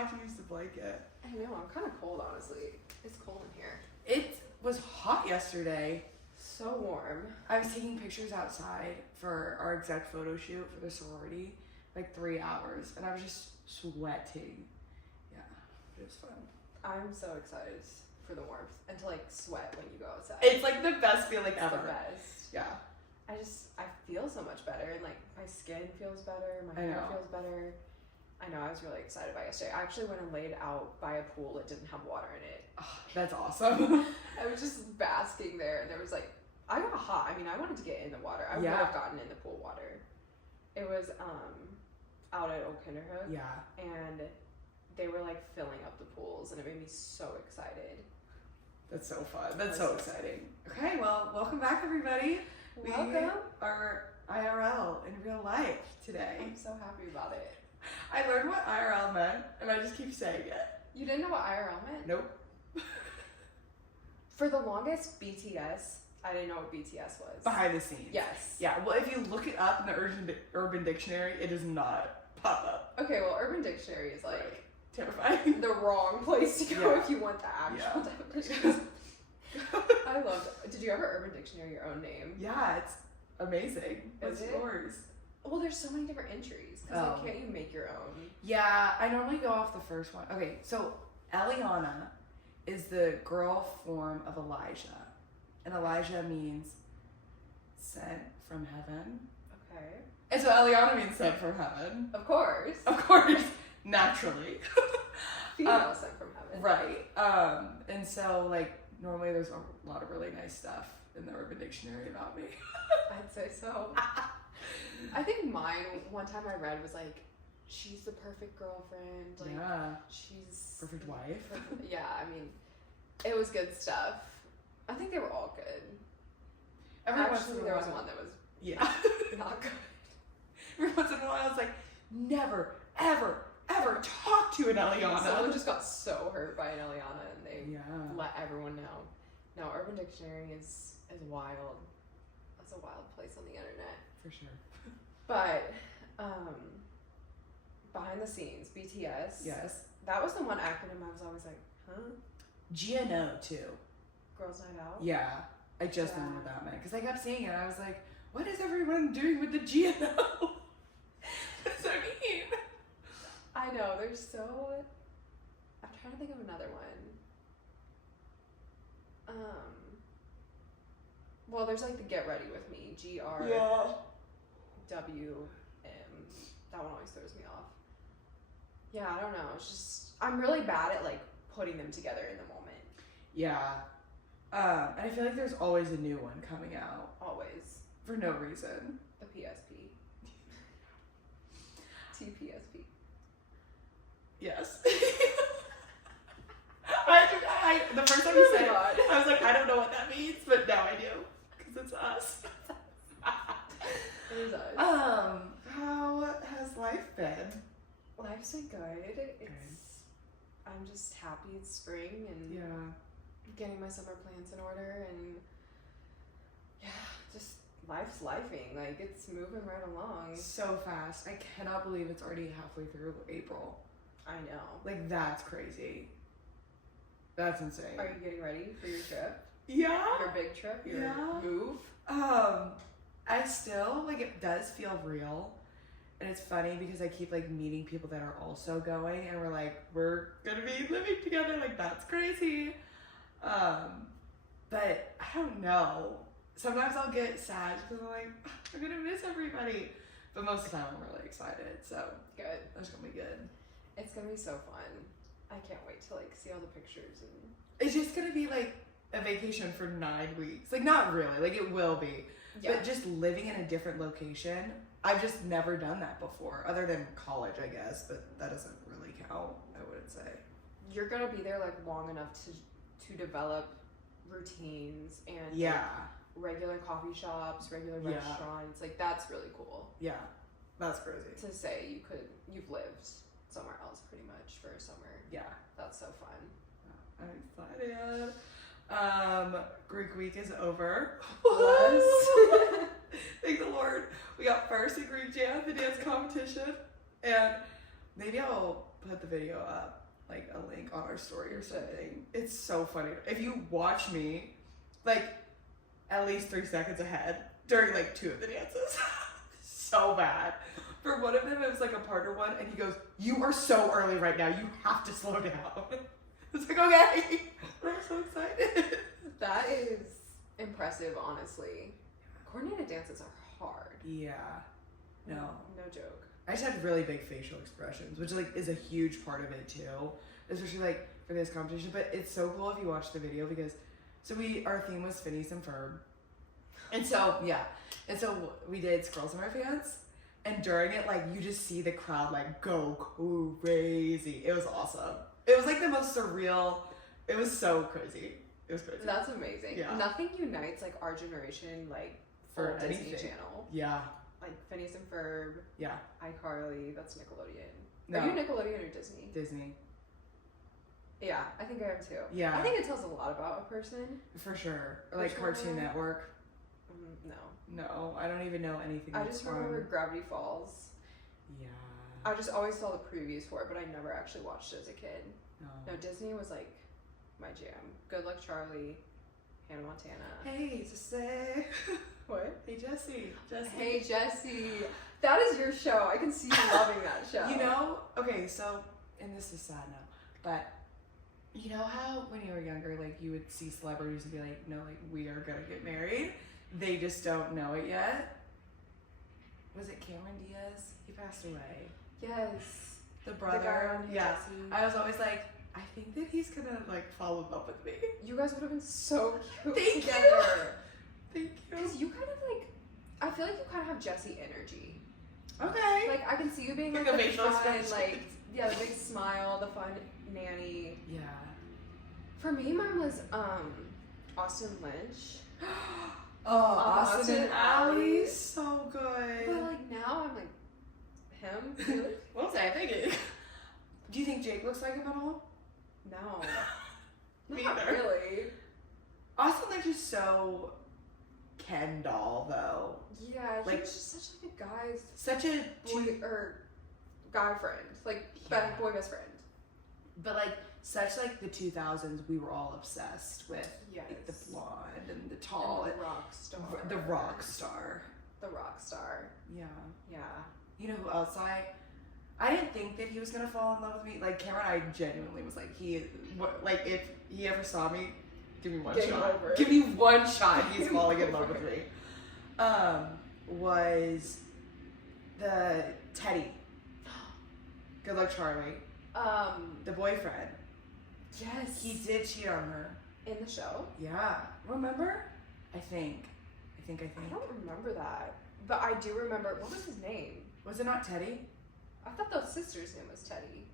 have to use the blanket. I know, I'm kind of cold, honestly. It's cold in here. It was hot yesterday. So warm. I was taking pictures outside for our exec photo shoot for the sorority, like 3 hours, and I was just sweating. Yeah, it was fun. I'm so excited for the warmth and to like sweat when you go outside. It's like the best feeling ever. The best. Yeah. I feel so much better, and like my skin feels better, my hair feels better. I know, I was really excited by yesterday. I actually went and laid out by a pool that didn't have water in it. Oh, that's awesome. I was just basking there, and there was like, I got hot. I mean, I wanted to get in the water. I would have gotten in the pool water. It was out at Old Kinderhook. Yeah. And they were like filling up the pools, and it made me so excited. That's so fun. That's so exciting. Okay, well, welcome back, everybody. Welcome. We are IRL in real life today. I'm so happy about it. I learned what IRL meant, and I just keep saying it. You didn't know what IRL meant? Nope. For the longest, BTS, I didn't know what BTS was. Behind the scenes. Yes. Yeah, well, if you look it up in the Urban Dictionary, it does not pop up. Okay, well, Urban Dictionary is like terrifying. The wrong place to go if you want the actual definition. I love it. Did you ever Urban Dictionary your own name? Yeah, it's amazing. What's yours? Well, there's so many different entries. Because like, can't you make your own? Yeah, I normally go off the first one. Okay, so Eliana is the girl form of Elijah. And Elijah means sent from heaven. Okay. And so Eliana means sent from heaven. Of course. Of course. Naturally. Female sent from heaven. Right. And so, like, normally there's a lot of really nice stuff in the Urban Dictionary about me. I'd say so. I think mine, one time I read, was like, she's the perfect girlfriend. Like, she's... Perfect wife. Yeah, I mean, it was good stuff. I think they were all good. Actually, there was one that was not good. Every once in a while, I was like, never, ever, ever talk to an Eliana. Someone just got so hurt by an Eliana, and they let everyone know. No, Urban Dictionary is wild. That's a wild place on the internet. For sure. But, behind the scenes, BTS. Yes. That was the one acronym I was always like, huh? GNO, too. Girls' Night Out? Yeah. I just learned what that meant. Because I kept seeing it, I was like, what is everyone doing with the GNO? What does that mean? I know, there's so... I'm trying to think of another one. Well, there's like the Get Ready With Me, GRWM. That one always throws me off. Yeah, I don't know. It's just, I'm really bad at like putting them together in the moment. Yeah. And I feel like there's always a new one coming out. Always. For no reason. The PSP. TPSP. Yes. The first time you said it, I was like, I don't know what that means, but now I do. Because it's us. It is us. How has life been? Life's been good. I'm just happy it's spring and getting my summer plans in order, and just life's lifing. Like, it's moving right along. So fast. I cannot believe it's already halfway through April. I know. Like, that's crazy. That's insane. Are you getting ready for your trip? Yeah. Your big trip? Your move? I still, like, it does feel real. And it's funny because I keep, like, meeting people that are also going, and we're like, we're gonna be living together. Like, that's crazy. But I don't know. Sometimes I'll get sad because I'm like, I'm gonna miss everybody. But most of the time I'm really excited. So good. That's gonna be good. It's gonna be so fun. I can't wait to like see all the pictures, and it's just gonna be like a vacation for 9 weeks. Like, not really, like it will be, but just living in a different location. I've just never done that before, other than college, I guess, but that doesn't really count, I wouldn't say. You're gonna be there like long enough to develop routines and like, regular coffee shops, regular restaurants. Like, that's really cool. Yeah, that's crazy. To say you've lived somewhere else pretty much for a summer. Yeah. That's so fun. I'm excited. Greek week is over. Yes. Thank the Lord. We got first in Greek jam, the dance competition. And maybe I'll put the video up, like a link on our story or something. It's so funny. If you watch me, like at least 3 seconds ahead during like 2 of the dances, so bad. For one of them, it was like a partner one, and he goes, "You are so early right now. You have to slow down." It's like, okay. I'm so excited. That is impressive, honestly. Coordinated dances are hard. Yeah. No. No joke. I just had really big facial expressions, which like is a huge part of it too, especially like for this competition. But it's so cool if you watch the video because, our theme was Phineas and Ferb, and so we did Scroll Summer Fans, and during it like you just see the crowd like go crazy. It was awesome. It was like the most surreal. It was so crazy. It was crazy. That's amazing. Yeah. Nothing unites like our generation like For full Disney anything. Channel. Yeah. Like Phineas and Ferb. Yeah. iCarly. That's Nickelodeon. No. Are you Nickelodeon or Disney? Disney. Yeah, I think I am too. Yeah. I think it tells a lot about a person. For sure. Or like Which Cartoon one? Network. No. No, I don't even know anything. I that's just remember on. Gravity Falls. Yeah. I just always saw the previews for it, but I never actually watched it as a kid. No. No, Disney was like my jam. Good Luck Charlie, Hannah Montana. Hey, Jesse. What? Hey, Jesse. Jesse. Hey, Jessie. That is your show. I can see you loving that show. You know, okay, so, and this is sad now, but you know how when you were younger, like you would see celebrities and be like, no, like we are gonna get married. They just don't know it yet. Was it Cameron Diaz? He passed away. Yes. The brother. The guy on Hey Yeah. Jessie. I was always like, I think that he's gonna like fall in love with me. You guys would have been so cute Thank together. you. Thank you. Because you kind of like, I feel like you kind of have Jessie energy. Okay. Like I can see you being Like like a the facial fun, expression. like yeah, the big smile, the fun nanny. Yeah. For me, mine was Austin Lynch. Oh, Austin Austin and Ally. Ally, so good. But like now, I'm like him. Really? What was I thinking? Do you think Jake looks like him at all? No, Me not either. really. Austin Lynch is so Ken doll though. Yeah, Like- he's just such like a guy's Such a boy or guy friend, like Yeah. boy best friend. but like such like the 2000s. We were all obsessed with Yes. like, the blonde and the tall, And the rock star. the rock star. The rock star. Yeah. Yeah. You know who else I didn't think that he was gonna fall in love with me. Like Cameron, I genuinely was like, like if he ever saw me, give me one Game shot. over. Give me one shot. He's falling in love with me. Was the Teddy. Good Luck Charlie. The boyfriend. Yes. He did cheat on her. in the show. Yeah. Remember? I think. I don't remember that, but I do remember. What was his name? Was it not Teddy? I thought the sister's name was Teddy.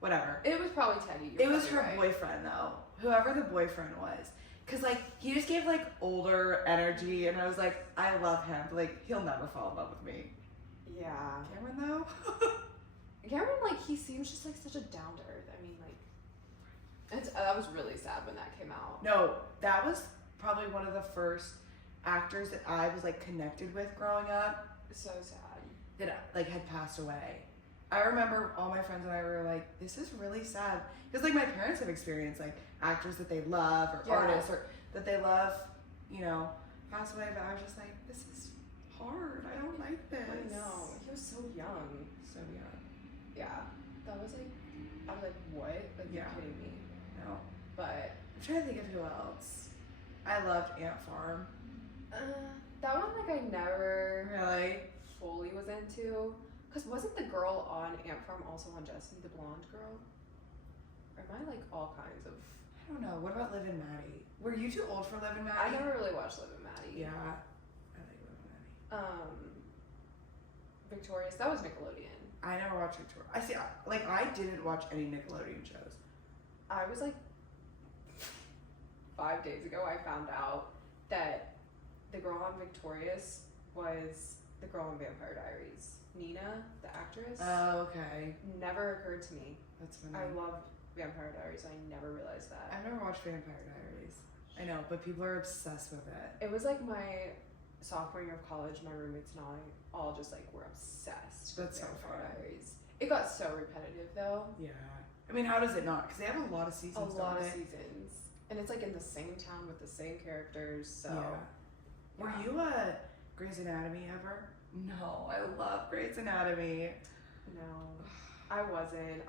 Whatever. It was probably Teddy. It was her boyfriend though. Whoever the boyfriend was. Cause like he just gave like older energy and I was like, I love him, but like he'll never fall in love with me. Yeah. Cameron though? Cameron, like, he seems just like such a down to earth. I mean, like, that was really sad when that came out. No, that was probably one of the first actors that I was like connected with growing up So sad. that like had passed away. I remember all my friends and I were like, this is really sad. Because like my parents have experienced like actors that they love or Yeah. artists or that they love, you know, pass away, but I was just like, this is hard. I don't like this. I know. He was so young. So young. Yeah. That was like, I was like, what? Like, Yeah. you're kidding me. No. But, I'm trying to think of who else. I loved Ant Farm. that one, like, I never Really? fully was into. Because wasn't the girl on Ant Farm also on Jessie, the blonde girl? Or am I, like, all kinds of... I don't know. What about Liv and Maddie? Were you too old for Liv and I Maddie? never really watched Liv and Maddie. Yeah. I like Liv and Maddie. Victorious, that was Nickelodeon. I never watched Victoria. I see. Like I didn't watch any Nickelodeon shows. I was like 5 days ago I found out that the girl on Victorious was the girl in Vampire Diaries. Nina, the actress. Oh, okay. Never occurred to me. That's funny. I love Vampire Diaries. I never realized that. I've never watched Vampire Diaries. I know, but people are obsessed with it. It was like my sophomore year of college, my roommates and I all just like were obsessed. That's so Vampire fun. Diaries. It got so repetitive though. Yeah. I mean, how does it not? Because they have a lot of seasons. A lot of seasons, and it's like in the same town with the same characters. So. Yeah. Were you a Grey's Anatomy ever? No, I love Grey's Anatomy. No, I wasn't.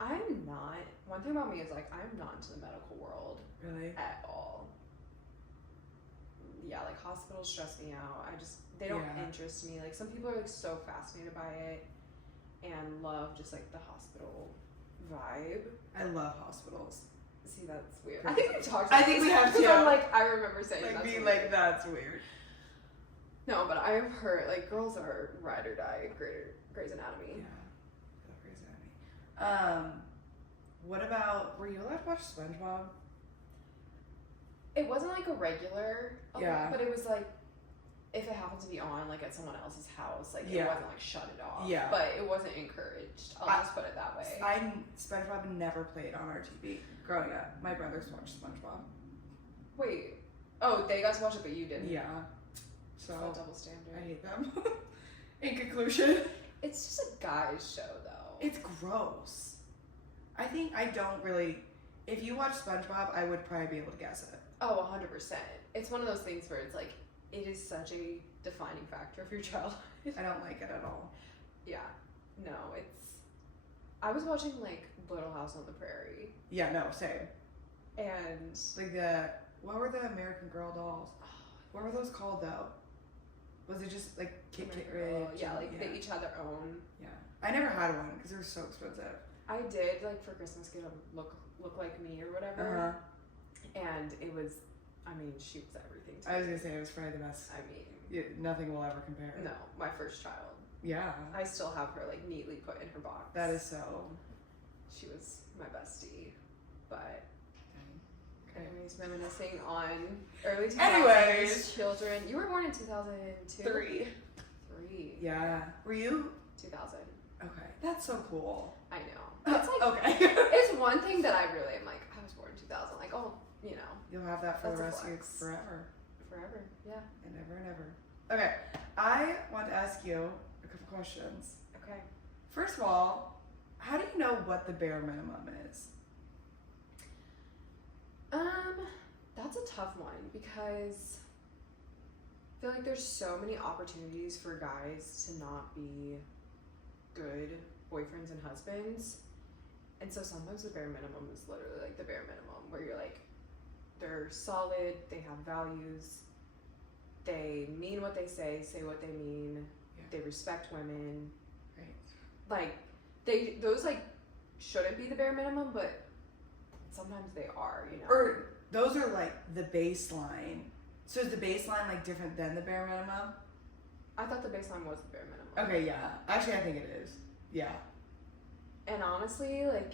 I'm not. One thing about me is like I'm not into the medical world. Really? At all. Yeah, like hospitals stress me out. They don't interest me. Like some people are like so fascinated by it and love just like the hospital vibe. I love hospitals. See, that's weird. I think we talked. I think we have to. I'm like, I remember saying like that's be weird. like that's weird. No, but I've heard like girls are ride or die Grey's Anatomy. Yeah, I love Grey's Anatomy. What about? Were you allowed to watch SpongeBob? It wasn't like a regular. Yeah. But it was like, if it happened to be on like at someone else's house, like it wasn't like shut it off. Yeah. But it wasn't encouraged. I'll just put it that way. SpongeBob never played on our TV growing up. My brothers watched SpongeBob. Wait. Oh, they got to watch it, but you didn't. Yeah. So it's a double standard. I hate them. In conclusion, it's just a guy's show, though. It's gross. I think I don't really. If you watch SpongeBob, I would probably be able to guess it. Oh, 100%. It's one of those things where it's like it is such a defining factor of your childhood. I don't like it at all. Yeah. No, it's. I was watching like Little House on the Prairie. Yeah. No. Same. And like what were the American Girl dolls? What were those called though? Was it just like Kit Rich? Yeah, like they each had their own. Yeah, I never had one because they were so expensive. I did like for Christmas get a look like me or whatever, and it was. I mean, she was everything to me. I was gonna say it was probably the best. I mean, nothing will ever compare. No, my first child. Yeah. I still have her like neatly put in her box. That is so. She was my bestie, but. Okay. Anyways, reminiscing on early 2000s Anyways. children. You were born in 2002? Three. Yeah. Were you? 2000. Okay. That's so cool. I know. It's like, okay. it's one thing that I really am like, I was born in 2000. Like, oh, you know. You'll have that for That's the a rest of your flex. forever. Forever, yeah. And ever and ever. Okay. I want to ask you a couple questions. Okay. First of all, how do you know what the bare minimum is? That's a tough one because I feel like there's so many opportunities for guys to not be good boyfriends and husbands. And so sometimes the bare minimum is literally like the bare minimum where you're like, they're solid, they have values, they mean what they say what they mean, they respect women. Right. Like, those like shouldn't be the bare minimum, but sometimes they are, you know. Or those are like the baseline. So is the baseline like different than the bare minimum? I thought the baseline was the bare minimum. Okay, yeah. Actually, I think it is. Yeah. And honestly, like,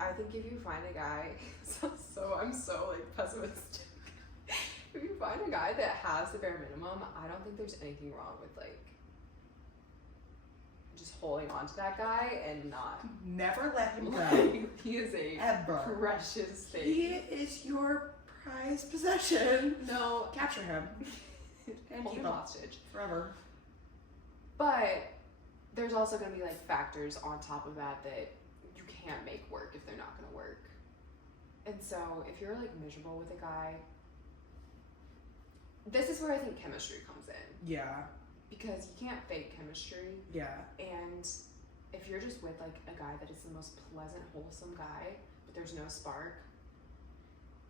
I think if you find a guy, I'm so like pessimistic. If you find a guy that has the bare minimum, I don't think there's anything wrong with like just holding on to that guy and not. Never let him go. Like, he is a Ever. precious thing. He is your prized possession. No, Capture him. And hold keep him him hostage. forever. But there's also going to be like factors on top of that you can't make work if they're not going to work. And so if you're like miserable with a guy, this is where I think chemistry comes in. Yeah. Because you can't fake chemistry. Yeah. And if you're just with like a guy that is the most pleasant, wholesome guy, but there's no spark,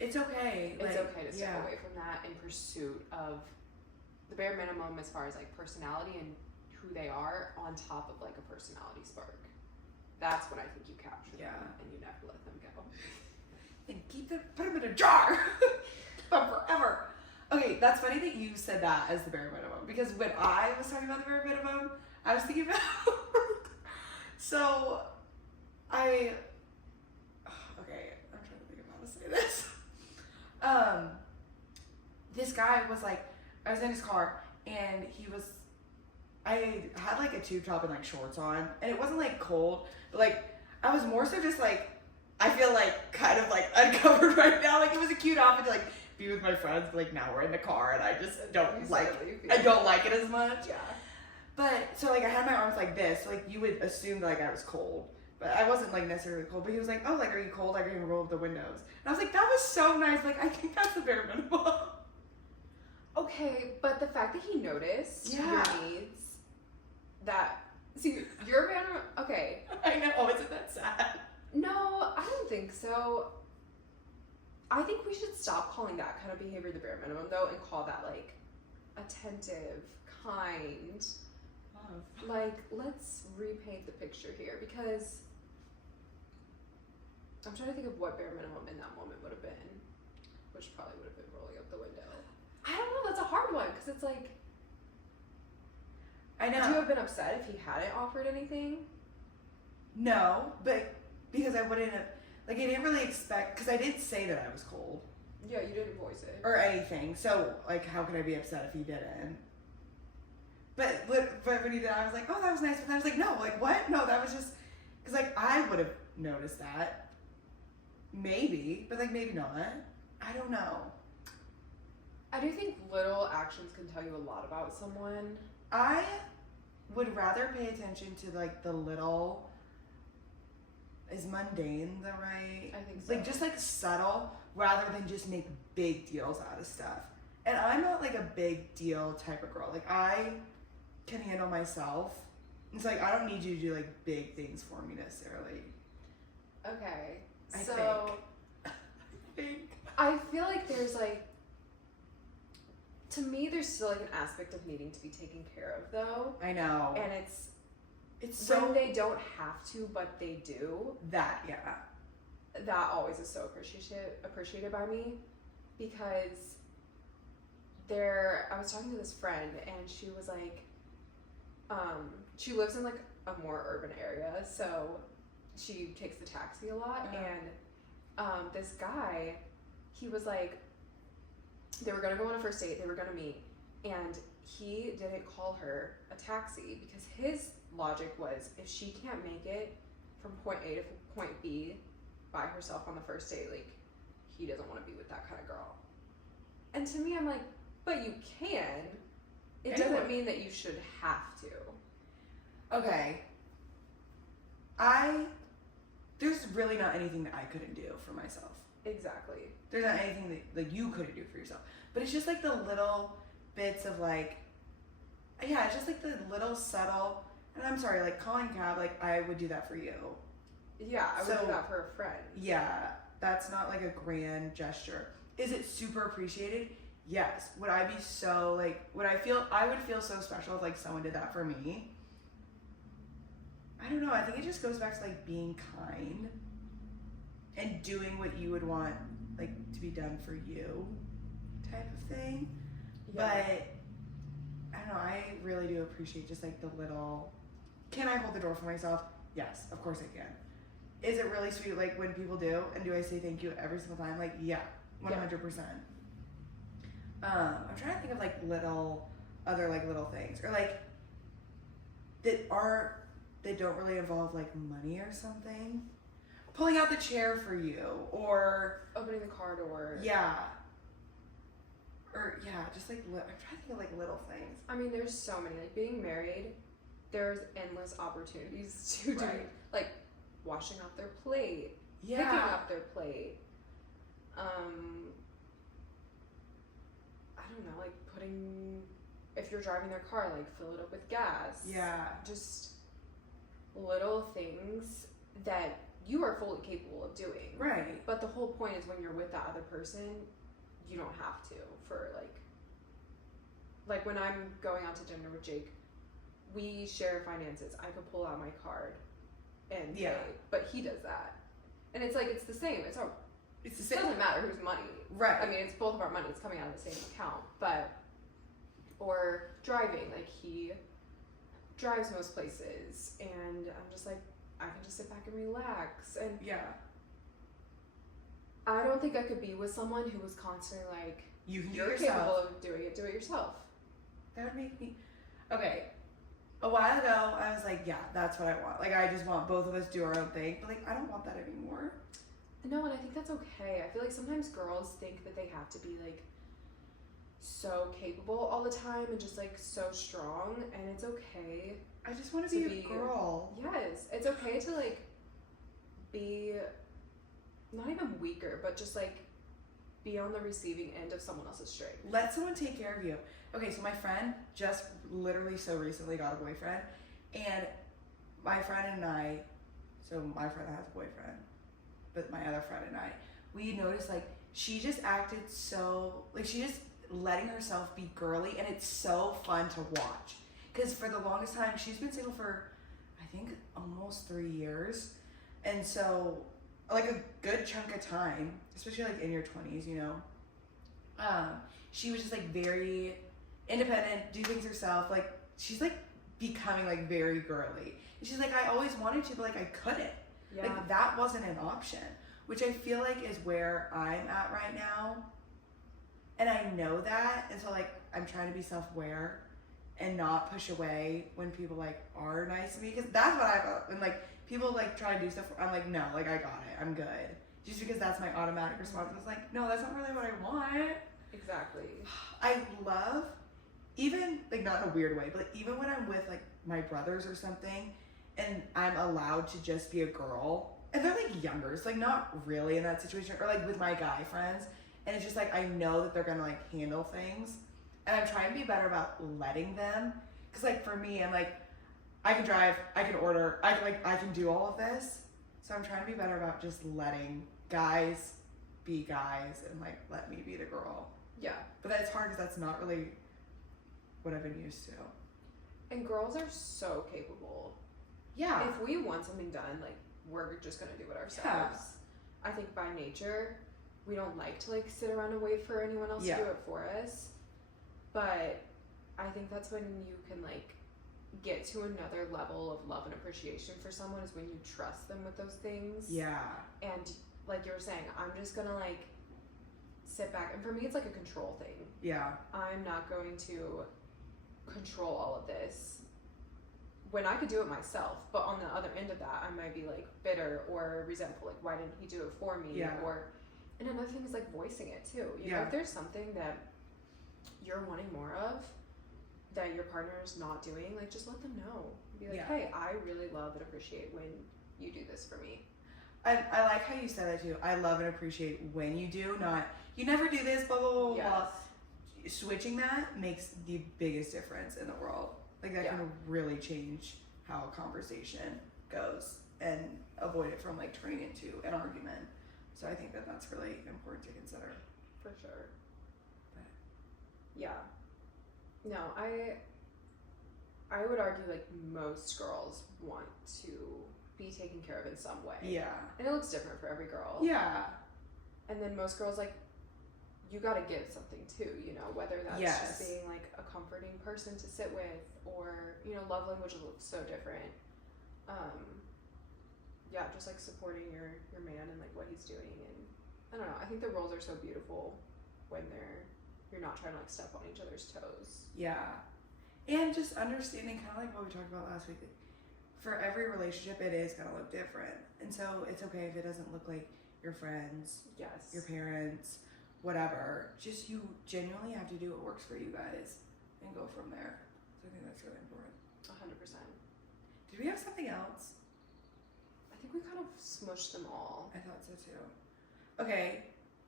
it's okay. It's okay to step away from that in pursuit of the bare minimum as far as like personality and who they are on top of like a personality spark. That's when I think you capture them and you never let them go. And put them in a jar. But forever. Okay, that's funny that you said that as the bare minimum because when I was talking about the bare minimum, I was thinking about so I'm trying to think of how to say this. This guy was like, I was in his car and I had like a tube top and like shorts on and it wasn't like cold, but like I was more so just like, I feel like kind of like uncovered right now. Like it was a cute outfit to like be with my friends, but like now we're in the car and I just don't You like certainly feel I don't like it as much. Yeah. But so like I had my arms like this, so, like you would assume like I was cold. But I wasn't like necessarily cold. But he was like, "Oh, like are you cold? Like are you gonna roll up the windows?" And I was like, "That was so nice. Like I think that's the bare minimum." Okay, but the fact that he noticed Yeah. your needs, that see your man. Okay, I know, isn't that sad? no, I don't think so. I think we should stop calling that kind of behavior the bare minimum though, and call that like attentive, kind. Love. Like, let's repaint the picture here because I'm trying to think of what bare minimum in that moment would have been, which probably would have been rolling up the window. I don't know. That's a hard one because it's like, I know. would you have been upset if he hadn't offered anything? No, but because I wouldn't have, like, I didn't really expect, because I didn't say that I was cold Yeah, you didn't voice it. or anything. So, like, how could I be upset if he didn't? But when he did, I was like, oh, that was nice. But I was like, no, like, what? No, that was just, because, like, I would have noticed that. Maybe, but, like, maybe not. I don't know. I do think little actions can tell you a lot about someone. I would rather pay attention to, like, the little, is mundane the right? I think so. Like, just, like, subtle, rather than just make big deals out of stuff. And I'm not, like, a big deal type of girl. Like, I can handle myself. It's like, I don't need you to do, like, big things for me necessarily. Okay, I so think. I feel like there's like, to me, there's still like an aspect of needing to be taken care of though. I know. And It's so, when they don't have to, but they do, that, yeah. that always is so appreciated by me because I was talking to this friend and she was like, she lives in like a more urban area, so she takes the taxi a lot. And this guy, he was like, they were gonna go on a first date, they were gonna meet, and he didn't call her a taxi because his logic was if she can't make it from point A to point B by herself on the first date, like he doesn't want to be with that kind of girl. And to me, I'm like, but you can. It doesn't mean that you should have to. Okay. There's really not anything that I couldn't do for myself. Exactly. There's not anything that like you couldn't do for yourself. But it's just like the little bits of like, yeah, it's just like the little subtle, and I'm sorry, like calling cab, like I would do that for you. Yeah, I would do that for a friend. Yeah, that's not like a grand gesture. Is it super appreciated? Yes. Would I be so like, I would feel so special if like someone did that for me. I don't know, I think it just goes back to like being kind and doing what you would want like to be done for you type of thing. Yeah. But I don't know, I really do appreciate just like the little, can I hold the door for myself? Yes, of course I can. Is it really sweet like when people do, and do I say thank you every single time? Like, yeah, 100%. I'm trying to think of like other little things, or like that don't really involve like money or something. Pulling out the chair for you, or opening the car door. Yeah. Or yeah, just like I'm trying to think of like little things. I mean, there's so many. Like being married, there's endless opportunities to do like washing off their plate, picking up their plate. I don't know, like if you're driving their car, like fill it up with gas. Yeah. Just little things that you are fully capable of doing. Right. But the whole point is when you're with that other person, you don't have to for like when I'm going out to dinner with Jake, we share finances. I could pull out my card and pay, but he does that. And it's like, it's the same. It doesn't matter whose money. Right. I mean, it's both of our money. It's coming out of the same account. Or driving. Like, he drives most places. And I'm just like, I can just sit back and relax. And I don't think I could be with someone who was constantly like, you're capable of doing it. Do it yourself. That would make me... Okay. A while ago, I was like, yeah, that's what I want. Like, I just want both of us to do our own thing. But, like, I don't want that anymore. No, and I think that's okay. I feel like sometimes girls think that they have to be like so capable all the time and just like so strong, and it's okay. I just want to be a girl. Yes, it's okay to like be not even weaker, but just like be on the receiving end of someone else's strength. Let someone take care of you. Okay, so my friend just literally so recently got a boyfriend, and my friend and I, so my friend has a boyfriend, but my other friend and I, we noticed like she just acted so, like she just letting herself be girly, and it's so fun to watch. Because for the longest time, she's been single for, I think, almost 3 years. And so, like a good chunk of time, especially like in your 20s, you know, she was just like very independent, do things herself. Like, she's like becoming like very girly. And she's like, I always wanted to, but like I couldn't. Yeah. Like, that wasn't an option, which I feel like is where I'm at right now. And I know that, and so like I'm trying to be self-aware and not push away when people like are nice to me, because that's what I felt when like people like try to do stuff. I'm like, no, like I got it, I'm good, just because that's my automatic response. I was like, no, that's not really what I want. Exactly. I love, even like not in a weird way, but like, even when I'm with like my brothers or something, and I'm allowed to just be a girl, and they're like younger, so like not really in that situation, or like with my guy friends. And it's just like, I know that they're gonna like handle things. And I'm trying to be better about letting them. Cause like for me, I'm like, I can drive, I can order, I can do all of this. So I'm trying to be better about just letting guys be guys and like let me be the girl. Yeah. But that's hard because that's not really what I've been used to. And girls are so capable. Yeah. If we want something done, like we're just gonna do it ourselves. Yeah. I think by nature, we don't like to like sit around and wait for anyone else to do it for us. But I think that's when you can like get to another level of love and appreciation for someone, is when you trust them with those things. Yeah. And like you were saying, I'm just gonna like sit back, and for me it's like a control thing. Yeah. I'm not going to control all of this when I could do it myself, but on the other end of that I might be like bitter or resentful, like why didn't he do it for me? And another thing is like voicing it too. You know, if there's something that you're wanting more of that your partner's not doing, like just let them know. Be like, hey, I really love and appreciate when you do this for me. I like how you said that too. I love and appreciate when you do, not you never do this, blah, blah, blah, blah. Switching that makes the biggest difference in the world. Like that can really change how a conversation goes and avoid it from like turning into an argument. So I think that that's really important to consider. For sure. But. Yeah. No, I would argue like most girls want to be taken care of in some way. Yeah. And it looks different for every girl. Yeah. And then most girls, like, you gotta give something too, you know, whether that's just being like a comforting person to sit with, or, you know, love languages look so different. Yeah, just like supporting your man and like what he's doing, and I don't know, I think the roles are so beautiful when you're not trying to like step on each other's toes. Yeah. And just understanding, kind of like what we talked about last week, for every relationship it is gonna look different, and so it's okay if it doesn't look like your friends, your parents, whatever. Just you genuinely have to do what works for you guys and go from there. So I think that's really important. 100%. Did we have something else? I think we kind of smushed them all. I thought so too. Okay,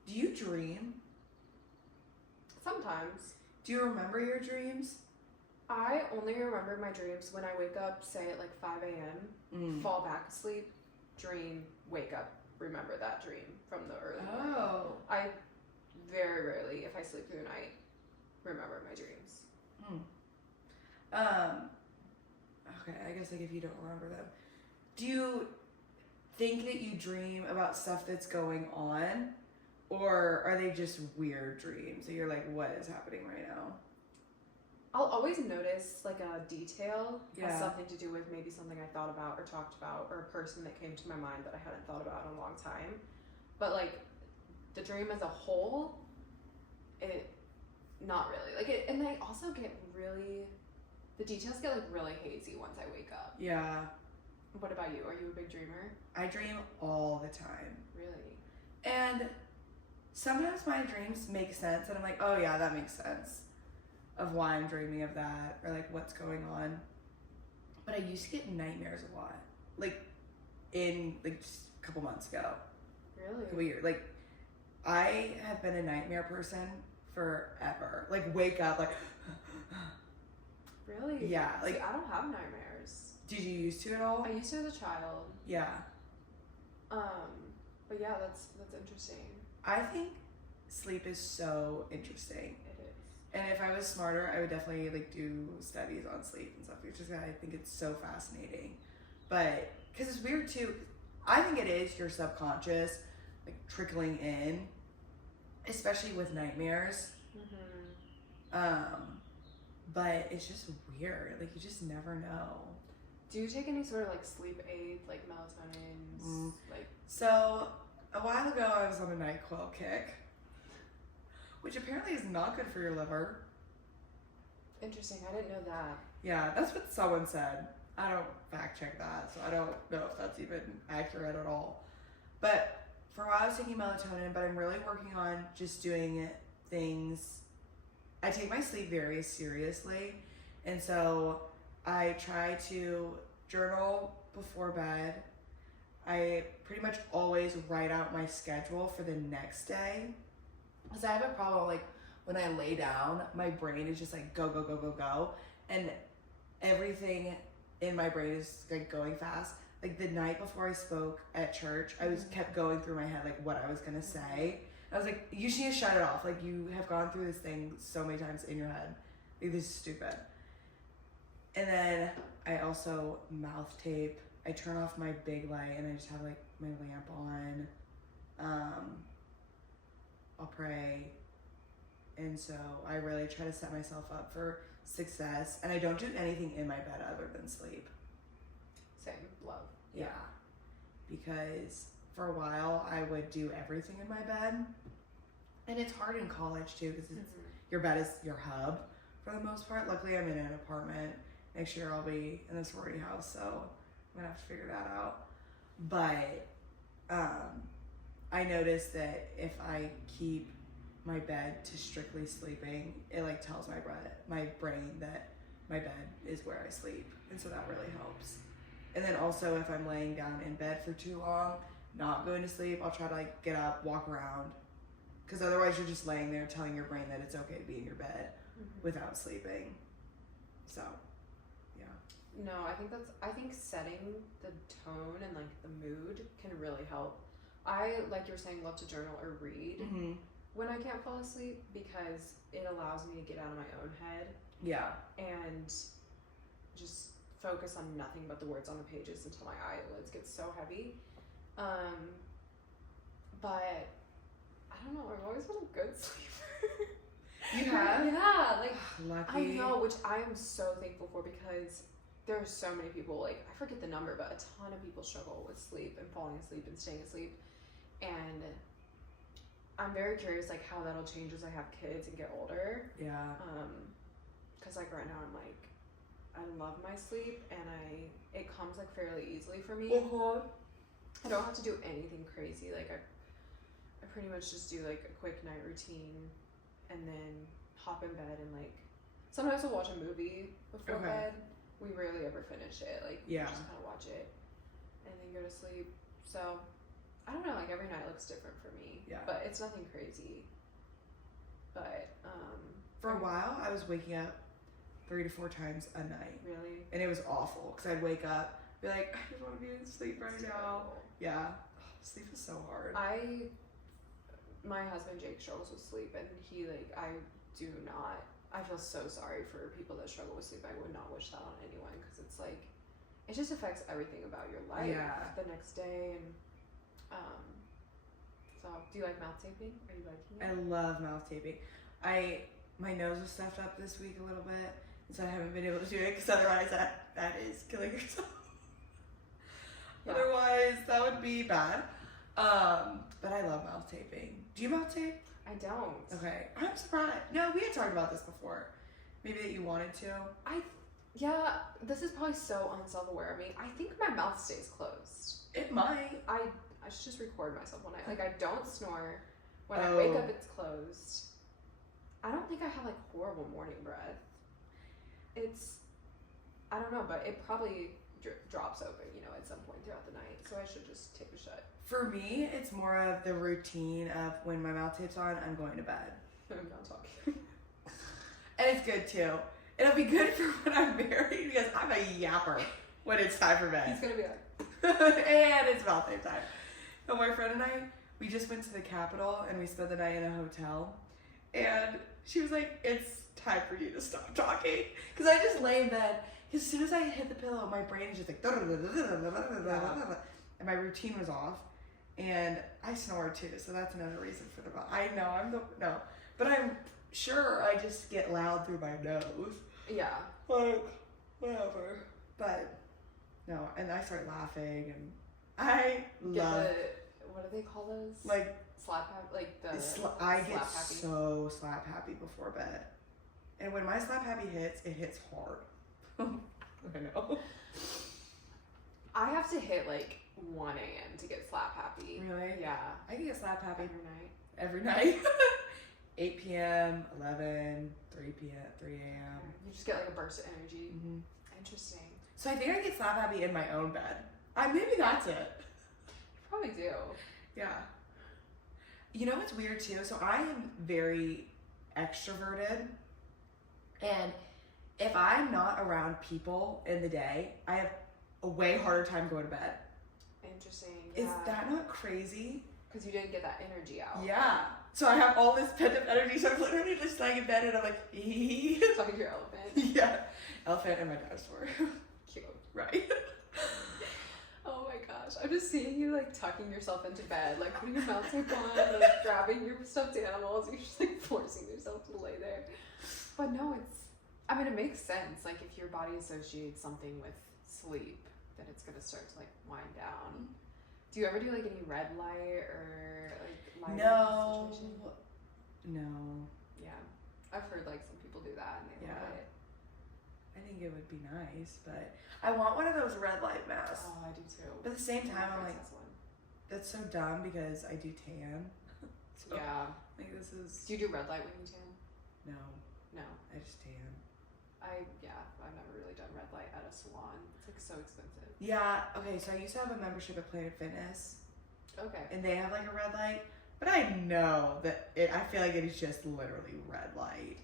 do you dream? Sometimes. Do you remember your dreams? I only remember my dreams when I wake up, say at like 5 a.m., fall back asleep, dream, wake up, remember that dream from the early morning. I very rarely, if I sleep through the night, remember my dreams. Okay, I guess like if you don't remember them, do you think that you dream about stuff that's going on, or are they just weird dreams that you're like, what is happening right now? I'll always notice like a detail has something to do with maybe something I thought about or talked about, or a person that came to my mind that I hadn't thought about in a long time. But like the dream as a whole, not really. Like it, and I also get really, the details get like really hazy once I wake up. Yeah. What about you? Are you a big dreamer? I dream all the time. Really? And sometimes my dreams make sense, and I'm like, oh yeah, that makes sense of why I'm dreaming of that, or like what's going on. But I used to get nightmares a lot, like in like just a couple months ago. Really? Weird. Like I have been a nightmare person forever. Like wake up like. Really? Yeah. Like see, I don't have nightmares. Did you used to at all? I used to as a child. Yeah. But yeah, that's interesting. I think sleep is so interesting. It is. And if I was smarter, I would definitely like do studies on sleep and stuff. It's just I think it's so fascinating. But because it's weird too. I think it is your subconscious like trickling in, especially with nightmares. But it's just weird. Like you just never know. Do you take any sort of like sleep aid, like melatonin? Like so a while ago, I was on a NyQuil kick, which apparently is not good for your liver. Interesting. I didn't know that. Yeah, that's what someone said. I don't fact check that, so I don't know if that's even accurate at all. But for a while, I was taking melatonin, but I'm really working on just doing things. I take my sleep very seriously, and so I try to journal before bed. I pretty much always write out my schedule for the next day, because I have a problem, like when I lay down, my brain is just like go, go, go, go, go, and everything in my brain is like going fast. Like the night before I spoke at church, I was kept going through my head like what I was gonna say. I was like, you just need to shut it off. Like you have gone through this thing so many times in your head. Like this is stupid. And then I also mouth tape. I turn off my big light and I just have like my lamp on. I'll pray. And so I really try to set myself up for success. And I don't do anything in my bed other than sleep. Same. Love. Yeah. Because for a while I would do everything in my bed. And it's hard in college too, because it's your bed is your hub for the most part. Luckily I'm in an apartment. Next year I'll be in a sorority house, so I'm gonna have to figure that out. But I noticed that if I keep my bed to strictly sleeping, it like tells my brain that my bed is where I sleep, and so that really helps. And then also if I'm laying down in bed for too long, not going to sleep, I'll try to like get up, walk around, because otherwise you're just laying there telling your brain that it's okay to be in your bed without sleeping. So yeah. No, I think setting the tone and like the mood can really help. I, like you were saying, love to journal or read when I can't fall asleep, because it allows me to get out of my own head. Yeah. And just focus on nothing but the words on the pages until my eyelids get so heavy. But I don't know, I've always been a good sleeper. You have? Yeah, like lucky. I know, which I am so thankful for, because there are so many people, like I forget the number, but a ton of people struggle with sleep and falling asleep and staying asleep. And I'm very curious like how that'll change as I have kids and get older. Yeah. Because like right now I'm like, I love my sleep and it comes like fairly easily for me. I don't have to do anything crazy. Like I pretty much just do like a quick night routine and then hop in bed and like sometimes we'll watch a movie before bed. We rarely ever finish it. Like we just kind of watch it and then go to sleep. So I don't know, like every night looks different for me. Yeah. But it's nothing crazy. But for a while I was waking up 3 to 4 times a night. Really? And it was awful, because I'd wake up, be like, I just want to be in sleep right now. Yeah. Sleep is so hard. My husband Jake struggles with sleep, and he like I feel so sorry for people that struggle with sleep. I would not wish that on anyone, because it's like it just affects everything about your life the next day. And so do you like mouth taping? Are you liking it? I love mouth taping. My nose was stuffed up this week a little bit, so I haven't been able to do it, because otherwise that is killing yourself. Otherwise that would be bad. But I love mouth taping. Do you mouth tape? I don't. Okay. I'm surprised. No, we had talked about this before. Maybe that you wanted to. This is probably so unself-aware of me. I think my mouth stays closed. It might. I I should just record myself one night. Like, I don't snore. When I wake up, it's closed. I don't think I have, like, horrible morning breath. I don't know, but it probably drops open, you know, at some point throughout the night. So I should just take a shot. For me, it's more of the routine of when my mouth tape's on, I'm going to bed. I'm not talking. And it's good too. It'll be good for when I'm married because I'm a yapper when it's time for bed. He's gonna be like, and it's mouth tape time. So my friend and I, we just went to the Capitol and we spent the night in a hotel. And she was like, it's time for you to stop talking. Because I just lay in bed. As soon as I hit the pillow, my brain is just like, and my routine was off. And I snore too, so that's another reason for the mouth. I know, but I'm sure I just get loud through my nose. yeah. Like, whatever. But, no, and I start laughing, and I love... what do they call those? Like... Slap happy? Like the I get slap happy? so slap happy before bed. And when my slap happy hits, it hits hard. I know. I have to hit like 1 a.m. to get slap happy. Really? Yeah. I can get slap happy every night. every night. 8 p.m., 11, 3 p.m., 3 a.m. You just get like a burst of energy. Mm-hmm. Interesting. So I think I get slap happy in my own bed. Maybe that's it. You probably do. Yeah. You know what's weird too? So I am very extroverted, and if I'm not around people in the day, I have a way harder time going to bed. Interesting. Is that not crazy? Because you didn't get that energy out. Yeah. So I have all this pent up energy, so I'm literally just lying in bed and I'm like, ee. Talking to your elephant. Yeah. Elephant and my dinosaur. Cute. Right. Oh my gosh. I'm just seeing you like tucking yourself into bed, like putting your mouth tape on, like grabbing your stuffed animals. You're just like forcing yourself to lay there. But no, it makes sense. Like if your body associates something with sleep, then it's gonna start to like wind down. Do you ever do like any red light or like light situation? No. Yeah. I've heard like some people do that and they love it. I think it would be nice, but I want one of those red light masks. Oh, I do too. But at the same time, I'm like, one. that's so dumb because I do tan. So, yeah. Like this is. Do you do red light when you tan? No. No. I just tan. I've never really done red light at a salon. It's like so expensive. Yeah. Okay. So I used to have a membership at Planet Fitness. Okay. And they have like a red light, but I know that I feel like it is just literally red light.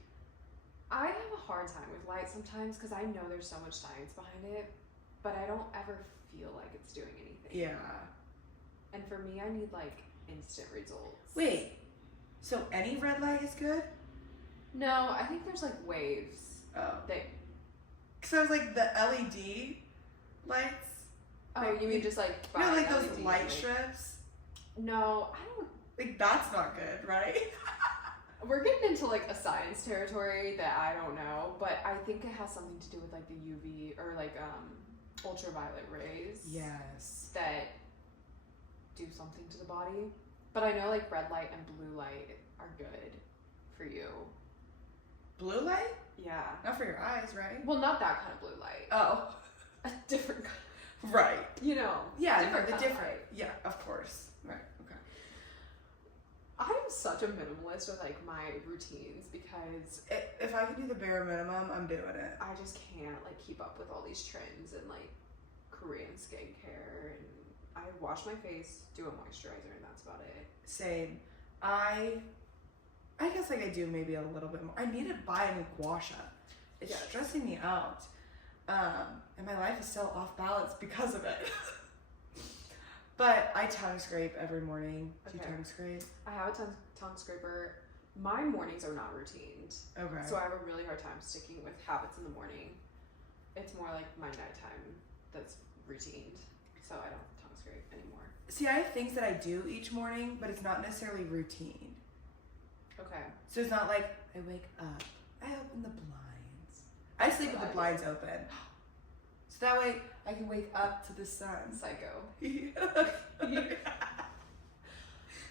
I have a hard time with light sometimes because I know there's so much science behind it, but I don't ever feel like it's doing anything. Yeah. And for me, I need like instant results. Wait. So any red light is good? No, I think there's like waves. Oh. Because I was like the LED lights. Oh, you mean just like You know, like those LED light strips? No, I don't. Like that's not good, right? We're getting into like a science territory that I don't know, but I think it has something to do with like the UV or like ultraviolet rays. Yes. That do something to the body. But I know like red light and blue light are good for you. Blue light? Yeah. Not for your eyes, right? Well, not that kind of blue light. Oh. A different kind. Right. You know. Yeah, different the kind of different. light. Yeah, of course. Right. Okay. I'm such a minimalist with like my routines because If I can do the bare minimum, I'm doing it. I just can't like keep up with all these trends and like Korean skincare, and I wash my face, do a moisturizer, and that's about it. Same. I guess like I do maybe a little bit more. I need to buy a new gua sha. It's stressing me out. And my life is still off balance because of it. But I tongue scrape every morning. Do you tongue scrape? I have a tongue scraper. My mornings are not routined. Okay. So I have a really hard time sticking with habits in the morning. It's more like my nighttime that's routined. So I don't tongue scrape anymore. See, I have things that I do each morning, but it's not necessarily routine. Okay. So it's not like I wake up, I open the blinds. I sleep with the blinds open. So that way I can wake up to the sun. Psycho.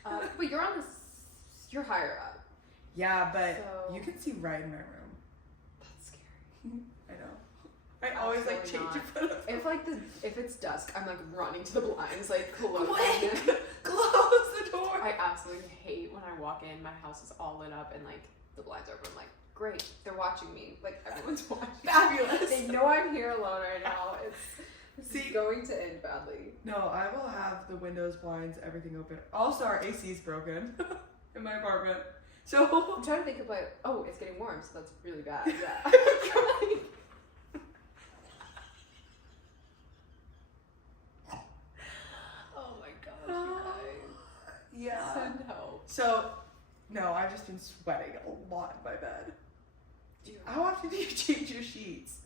But But you're you're higher up. yeah, but So- you can see right in my room. That's scary. I know. I always like change Absolutely in front of If it's dusk, I'm like running to the blinds, like closing Quick! it. Close the door. I absolutely hate when I walk in, my house is all lit up and like the blinds are open. I'm like, great, they're watching me. Like everyone's watching. Fabulous. They know I'm here alone right now. It's going to end badly. No, I will have the windows, blinds, everything open. Also, our AC is broken in my apartment. So I'm trying to think of like, oh, it's getting warm, so that's really bad. Yeah. Oh my gosh, you guys. Yeah. Send help. So, no, I've just been sweating a lot in my bed. How often do you change your sheets?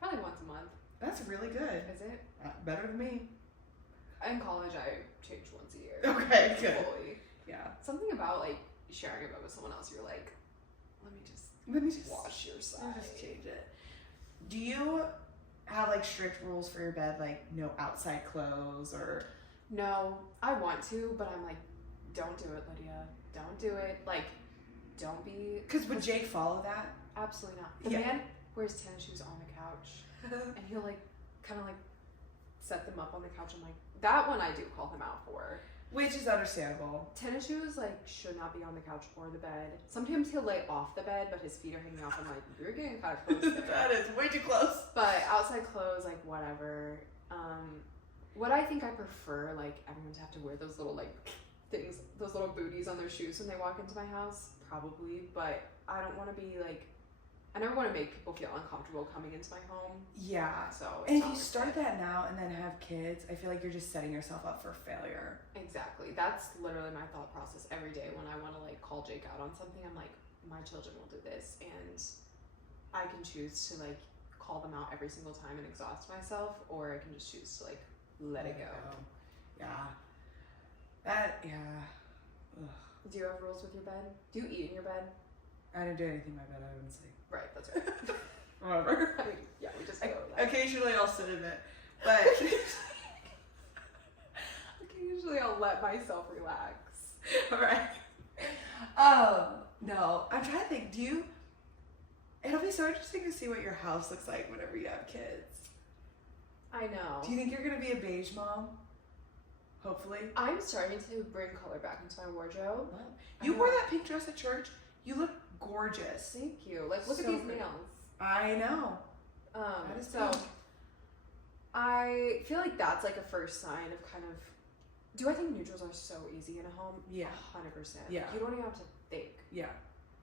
Probably once a month. That's really good. Is it? Better than me. In college, I changed once a year. Okay, good. Fully. Yeah. Something about like sharing a bed with someone else, you're like, let me just wash your side. Let me just change it. Do you have like strict rules for your bed, like no outside clothes or? No, I want to, but I'm like, don't do it, Lydia. Don't do it. Like, don't be. Because would Jake follow that? Absolutely not. The man wears tennis shoes on the couch, and he'll like, kind of like, set them up on the couch. I'm like, that one I do call him out for. Which is understandable. Tennis shoes like should not be on the couch or the bed. Sometimes he'll lay off the bed, but his feet are hanging off. I'm like, you're getting kind of close there. That is way too close. But outside clothes, like whatever. What I think I prefer, like everyone to have to wear those little like things, those little booties on their shoes when they walk into my house, probably. But I don't want to be like, I never want to make people feel uncomfortable coming into my home. Yeah. So. And if you start that now and then have kids, I feel like you're just setting yourself up for failure. Exactly. That's literally my thought process every day when I want to like call Jake out on something. I'm like, my children will do this, and I can choose to like call them out every single time and exhaust myself, or I can just choose to like let it go. Yeah. Yeah. Ugh. Do you have rules with your bed? Do you eat in your bed? I didn't do anything in my bed, I wouldn't sleep. Right, that's right. Whatever. I mean, yeah, we just go over that. Occasionally I'll sit in it. But Occasionally I'll let myself relax. alright. No. I'm trying to think, it'll be so interesting to see what your house looks like whenever you have kids. I know. Do you think you're gonna be a beige mom? Hopefully. I'm starting to bring color back into my wardrobe. Wow. You wore that pink dress at church. You look gorgeous. Thank you. Like, look at So these pretty. nails. I know. That is So pink. I feel like that's like a first sign of kind of. Do I think neutrals are so easy in a home? Yeah. 100%. Yeah. You don't even have to think. Yeah.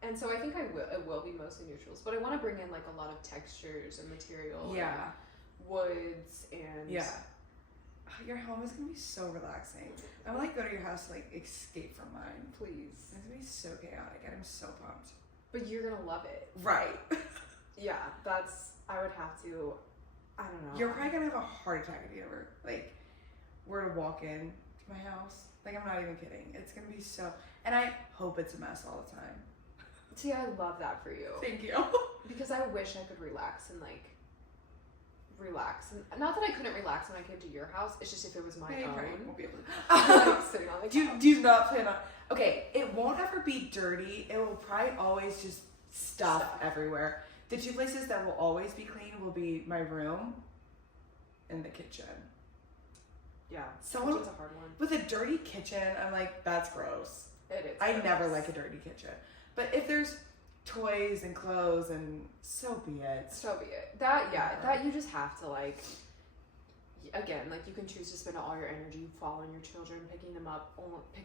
And so I think it will be mostly neutrals, but I want to bring in like a lot of textures and material. Yeah. And woods and. Yeah. Your home is gonna be so relaxing. I would like go to your house to like escape from mine. Please. It's gonna be so chaotic and I'm so pumped. But you're gonna love it. Right. Yeah, I would have to, I don't know. You're probably gonna have a heart attack if you ever like were to walk in to my house. Like I'm not even kidding. It's gonna be so, and I hope it's a mess all the time. See, I love that for you. Thank you. Because I wish I could relax and not that I couldn't relax when I came to your house. It's just if it was my Yeah, you probably own. won't be able to. Like sitting on the couch. Do not plan on. Okay, it won't ever be dirty. It will probably always just stuff everywhere. The two places that will always be clean will be my room and the kitchen. Yeah, Someone kitchen's a hard one. with a dirty kitchen, I'm like, that's gross. It is. I gross. never like a dirty kitchen. But if there's toys and clothes, and so be it. So be it. That you just have to like. Again, like you can choose to spend all your energy following your children, picking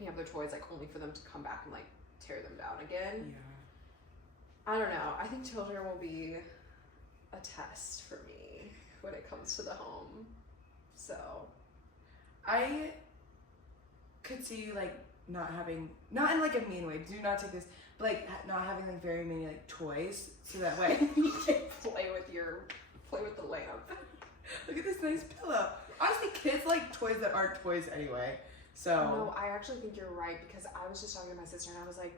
up their toys, like only for them to come back and like tear them down again. Yeah. I don't know. I think children will be a test for me when it comes to the home. So. I could see you like not in like a mean way. Do not take this, but like not having like very many like toys, so that way You can play with the lamp. Look at this nice pillow. Honestly, kids like toys that aren't toys anyway. So No, I actually think you're right because I was just talking to my sister and I was like,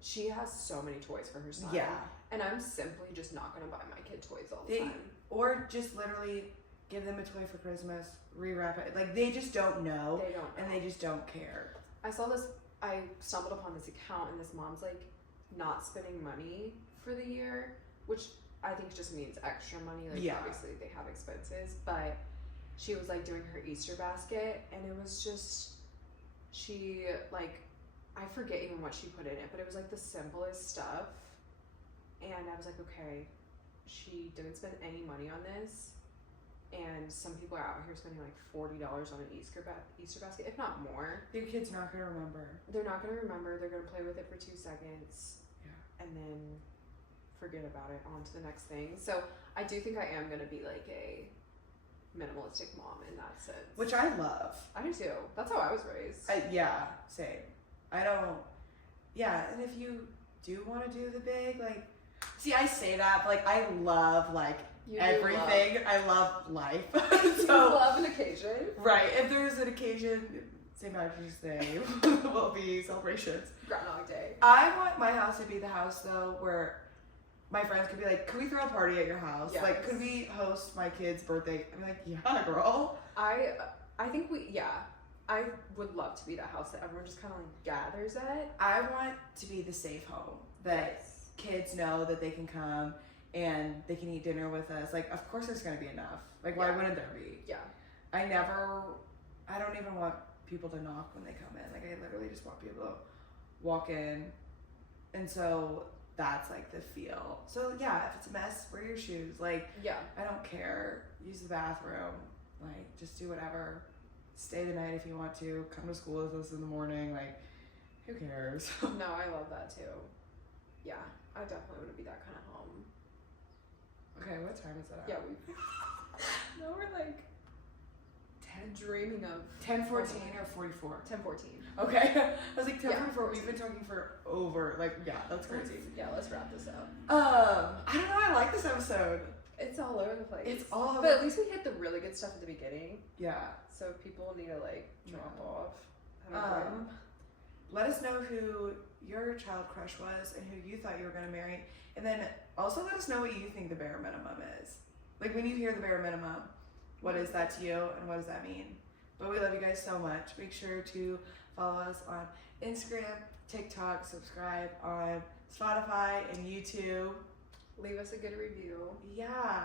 she has so many toys for her son. Yeah. And I'm simply just not gonna buy my kid toys all the time. Or just literally give them a toy for Christmas, rewrap it. Like they just don't know. They don't know. And they just don't care. I stumbled upon this account and this mom's like not spending money for the year, which I think it just means extra money. Like, Yeah. obviously they have expenses, but she was like doing her Easter basket, and it was just, she like, I forget even what she put in it, but it was like the simplest stuff. And I was like, okay, she didn't spend any money on this. And some people are out here spending like $40 on an Easter basket, if not more. Your kid's not gonna remember. They're not gonna remember. They're gonna play with it for 2 seconds, Yeah. and then forget about it. On to the next thing. So I do think I am gonna be like a minimalistic mom in that sense. Which I love. I do too. That's how I was raised. Yeah, same. I don't. Yeah, and if you do want to do the big, like, see, I say that, but like, I love like You do everything. I love life. You love an occasion. Right. If there's an occasion, St. Patrick's Day will be celebrations. Groundhog Day. I want my house to be the house though where my friends could be like, could we throw a party at your house? Yes. Like, could we host my kid's birthday? I'm like, yeah, girl. I think I would love to be that house that everyone just kind of like gathers at. I want to be the safe home that kids know that they can come and they can eat dinner with us. Like, of course there's going to be enough. Like, why wouldn't there be? Yeah. I don't even want people to knock when they come in. Like, I literally just want people to walk in. And so that's like the feel. So yeah, if it's a mess, wear your shoes. Like, Yeah. I don't care. Use the bathroom. Like, just do whatever. Stay the night if you want to. Come to school with us in the morning. Like, who cares? No, I love that too. Yeah, I definitely want to be that kind of home. Okay, what time is it at? Yeah, no, we're like dreaming of 10:14 or 44? 10:14. Okay. I was like 10:44. Yeah. We've been talking for over, like, yeah, that's crazy. Let's wrap this up. I don't know. I like this episode. It's all over the place. It's all But at least we hit the really good stuff at the beginning. Yeah. So if people need to like drop off. Let us know who your child crush was and who you thought you were going to marry. And then also let us know what you think the bare minimum is. Like, when you hear the bare minimum, what is that to you and what does that mean? But we love you guys so much. Make sure to follow us on Instagram, TikTok, subscribe on Spotify and YouTube. Leave us a good review. Yeah.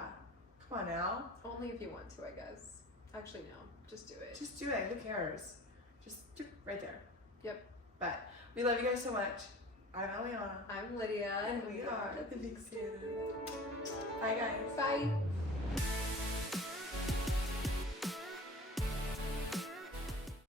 Come on now. Only if you want to, I guess. Actually, no. Just do it. Just do it. Who cares? Just do it right there. Yep. But we love you guys so much. I'm Eliana. I'm Lydia. And we are the Big Standard. Bye, guys. Bye.